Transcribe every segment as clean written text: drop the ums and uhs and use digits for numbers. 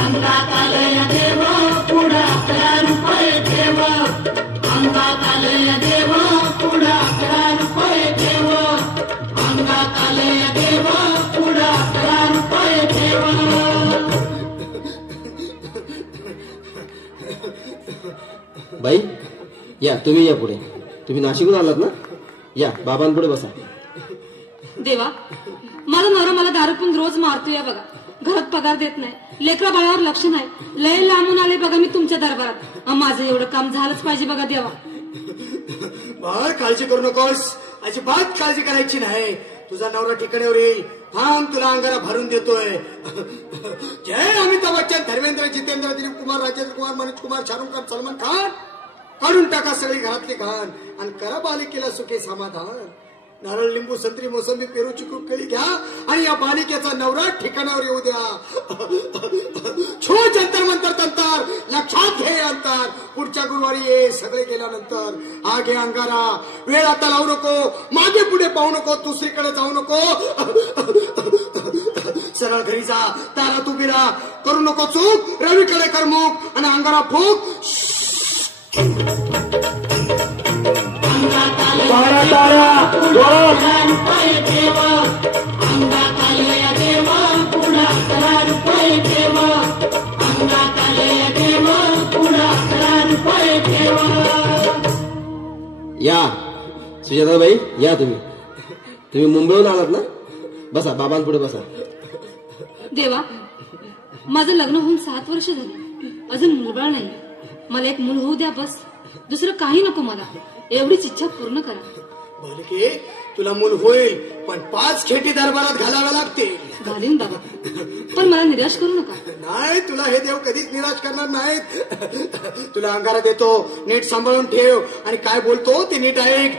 अंगात आलंय देव पुढं 11 रुपये ठेव अंगात आलंय देव पुढं 11 रुपये ठेव अंगात आलंय देव पुढं 11 रुपये ठेव बाई या तुम्ही या पुढे तुम्ही नाशिकहून आलात ना या बाबांपुढे बसा देवा माझा नवरा मला दारू पिऊन रोज मारतोय बघा घरात पगार देत नाही लेकरा बाळावर लक्ष नाही लय लांबून आले बघा मी तुमच्या दरबारात माझं एवढं काम झालंच पाहिजे बघा देवा बाळ काळजी करू नकोस अजिबात काळजी करायची नाही तुझा नवरा ठिकाण्यावर येईल थांब तुला अंगारा भरून देतोय जय अमिताभ बच्चन धर्मेंद्र जितेंद्र दिलीप कुमार राजेंद्र कुमार मनोज कुमार शाहरुख खान सलमान खान काढून टाका सगळी घरातली घाण आणि करा बालिकेला सुखे समाधान नारळ लिंबू संत्री मोसंबी पेरू चिकू केळी घ्या आणि या बालिकेचा नवरा ठिकाणावर येऊ द्या छो जंतर मंतर तंतर लक्षात घे अंतर पुढच्या गुरुवारी ये सगळे गेल्यानंतर हा घे अंगारा वेळ आता लावू नको मागे पुढे पाहू नको दुसरीकडे जाऊ नको सरळ घरी जा तारा तू बिरा करू नको चूक रवीकडे कर मुख आणि अंगारा फूक तारा तारा रुपये ठेव अंगात आलंय देव पुढं 11 रुपये ठेव अंगात आलंय देव पुढं 11 रुपये ठेव या सुजाताबाई या तुम्ही मुंबईहून आलात ना बसा बाबांपुढे बसा देवा माझं लग्न होऊन 7 वर्ष झाली अजून मुलबाळ नाही मला एक मूल होऊ द्या बस दुसरं काही नको मला एवढीच इच्छा पूर्ण करा बालिके तुला मूल होईल पण 5 खेटी दरबारात घालाव्या लागतील घालीन बाबा पण मला निराश करू नका नाही तुला हे देव कधीच निराश करणार नाहीत तुला अंगारा देतो नीट सांभाळून ठेव आणि काय बोलतो ते नीट ऐक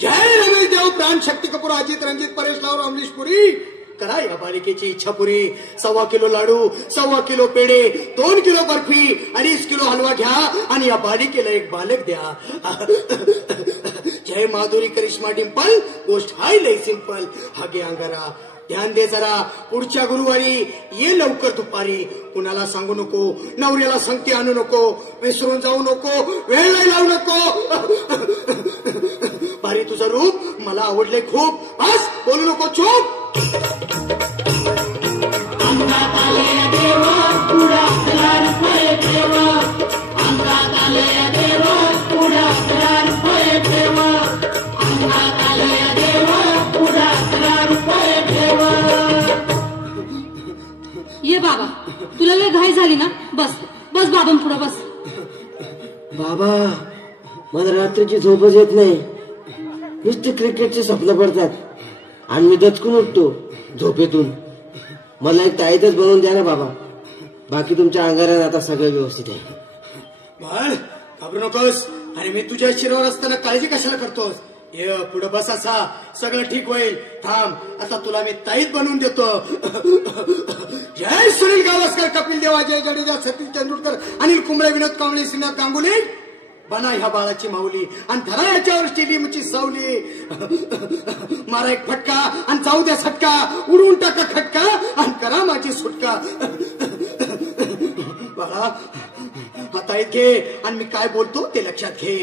जय रमेश देव प्राण शक्ती कपूर अजित रंजित परेश लावूर अमरीश पुरी करा या बालिकेची इच्छा पुरी 1.25 किलो लाडू 1.25 किलो पेढे 2 किलो बर्फी 2.5 किलो हलवा घ्या आणि या बालिकेला एक बालक द्या जय माधुरी करिश्मा डिंपल गोष्ट हाय लय सिंपल हागे अंगारा ध्यान दे जरा पुढच्या गुरुवारी ये लवकर दुपारी कुणाला सांगू नको नवऱ्याला संगती आणू नको विसरून जाऊ नको वेळ नाही लावू नको भारी तुझं रूप मला आवडले खूप बस बोलू नको चूप अंगात आलंय देव पुढं 11 रुपये ठेव अंगात आलंय देव पुढं 11 रुपये ठेव अंगात आलंय देव पुढं 11 रुपये ठेव ये बाबा तुला लय घाई झाली ना बस बस बाबांपुढे बस बाबा मला रात्रीची झोपच येत नाही नुसते क्रिकेटचे स्वप्न पडतात आणि मी दचकून उठतो झोपेतून मला एक ताईतच बनवून द्या ना बाबा बाकी तुमच्या अंगारात आता सगळं व्यवस्थित आहे बाळ घाबरू नकोस आणि मी तुझ्या शिरावर असताना काळजी कशाला करतोस ये पुढे बस असा सगळं ठीक होईल थांब आता तुला मी ताईत बनवून देतो जय सुनील गावस्कर कपिल देव अजय जडेजा सतीश तेंडुलकर अनिल कुंबळे विनोद कांबळे श्रीनाथ गांगुली बना ह्या बाळाची माऊली आणि धरा याच्यावर स्टेडियमची सावली मारा एक फटका आणि जाऊ द्या सटका उडून टाका खटका आणि करा माझी सुटका बाळा आता घे आणि मी काय बोलतो ते लक्षात घे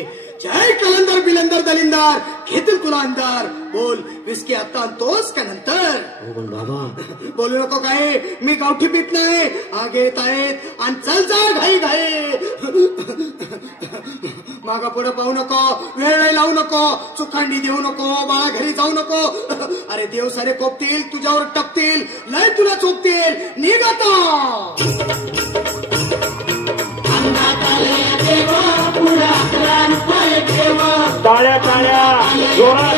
जय कलंदर बिलंदर दलिंदर घेतील तुला अंधार बोल विस्की आता आणतोस का नंतर बाबा बोलू नको काय मी गावठी पित नाही आगे येत आहेत आणि चल जा घाई घाई मागा पुढे पाहू नको वेळ लावू नको चुकांडी देऊ नको बाळा घरी जाऊ नको अरे देव सारे कोपतील तुझ्यावर टपतील लय तुला चोपतील निघ आता अंगात आलंय देव पुढं 11 रुपये ठेव टाळ्या टाळ्या जोरात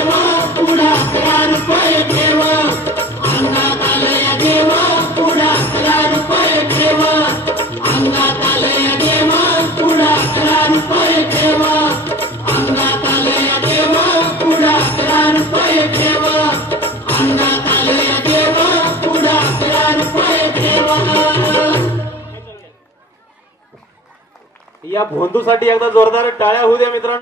पुढं 11 रुपये ठेव अंगात आलंय देव पुढं 11 रुपये ठेव अंगात आलंय देव पुढं 11 रुपये ठेव अंगात आलंय देव पुढं 11 रुपये ठेव अंगात आलंय देव पुढं 11 रुपये ठेव या भोंदूसाठी एकदा जोरदार टाळ्या होऊ द्या मित्रांनो.